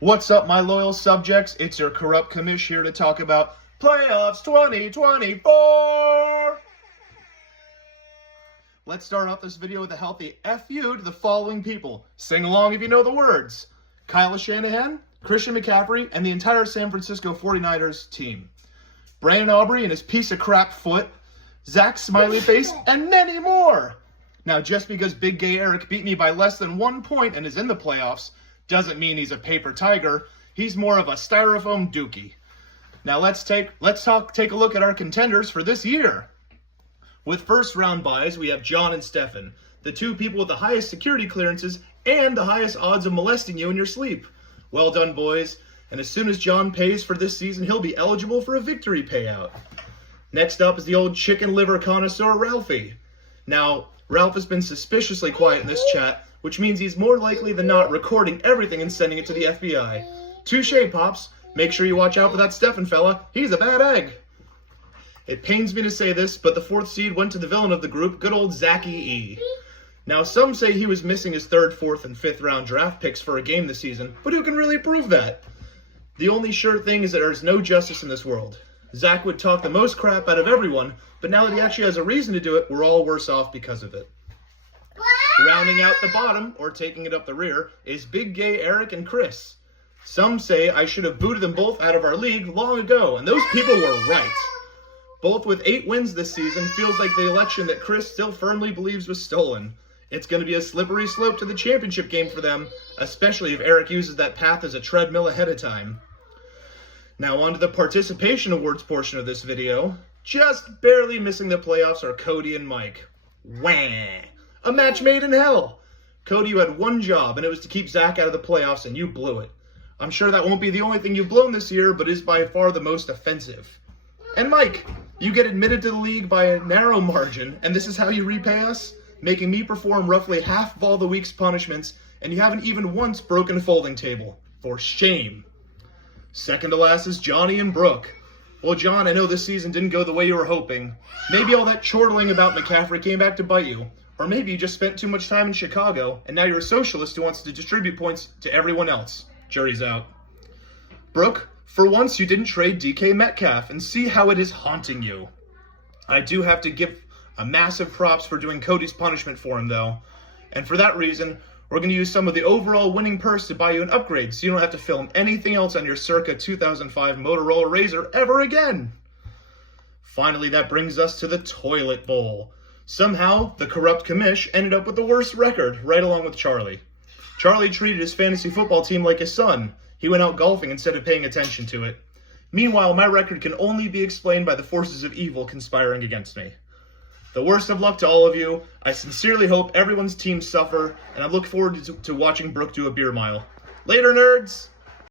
What's up, my loyal subjects? It's your Corrupt Commish here to talk about Playoffs 2024! Let's start off this video with a healthy FU to the following people. Sing along if you know the words. Kyle Shanahan, Christian McCaffrey, and the entire San Francisco 49ers team. Brandon Aubrey and his piece of crap foot, Zach Smiley Face, and many more! Now, just because Big Gay Eric beat me by less than 1 point and is in the playoffs, doesn't mean he's a paper tiger. He's more of a styrofoam dookie. Now let's take a look at our contenders for this year. With first round buys, we have John and Stefan, the two people with the highest security clearances and the highest odds of molesting you in your sleep. Well done, boys. And as soon as John pays for this season, he'll be eligible for a victory payout. Next up is the old chicken liver connoisseur, Ralphie. Now, Ralph has been suspiciously quiet in this chat, which means he's more likely than not recording everything and sending it to the FBI. Touché, Pops. Make sure you watch out for that Stefan fella. He's a bad egg. It pains me to say this, but the 4th seed went to the villain of the group, good old Zachy E. Now, some say he was missing his 3rd, 4th, and 5th round draft picks for a game this season, but who can really prove that? The only sure thing is that there's no justice in this world. Zach would talk the most crap out of everyone, but now that he actually has a reason to do it, we're all worse off because of it. Rounding out the bottom, or taking it up the rear, is Big Gay Eric and Chris. Some say I should have booted them both out of our league long ago, and those people were right. Both with 8 wins this season, feels like the election that Chris still firmly believes was stolen. It's going to be a slippery slope to the championship game for them, especially if Eric uses that path as a treadmill ahead of time. Now on to the participation awards portion of this video. Just barely missing the playoffs are Cody and Mike. Wah! A match made in hell. Cody, you had one job, and it was to keep Zach out of the playoffs, and you blew it. I'm sure that won't be the only thing you've blown this year, but is by far the most offensive. And Mike, you get admitted to the league by a narrow margin, and this is how you repay us? Making me perform roughly half of all the week's punishments, and you haven't even once broken a folding table. For shame. Second to last is Johnny and Brooke. Well, John, I know this season didn't go the way you were hoping. Maybe all that chortling about McCaffrey came back to bite you. Or maybe you just spent too much time in Chicago, and now you're a socialist who wants to distribute points to everyone else. Jury's out. Brooke, for once you didn't trade DK Metcalf, and see how it is haunting you. I do have to give a massive props for doing Cody's punishment for him, though. And for that reason, we're going to use some of the overall winning purse to buy you an upgrade, so you don't have to film anything else on your circa 2005 Motorola Razr ever again. Finally, that brings us to the toilet bowl. Somehow, the Corrupt Commish ended up with the worst record, right along with Charlie. Charlie treated his fantasy football team like his son. He went out golfing instead of paying attention to it. Meanwhile, my record can only be explained by the forces of evil conspiring against me. The worst of luck to all of you. I sincerely hope everyone's teams suffer, and I look forward to watching Brooke do a beer mile. Later, nerds!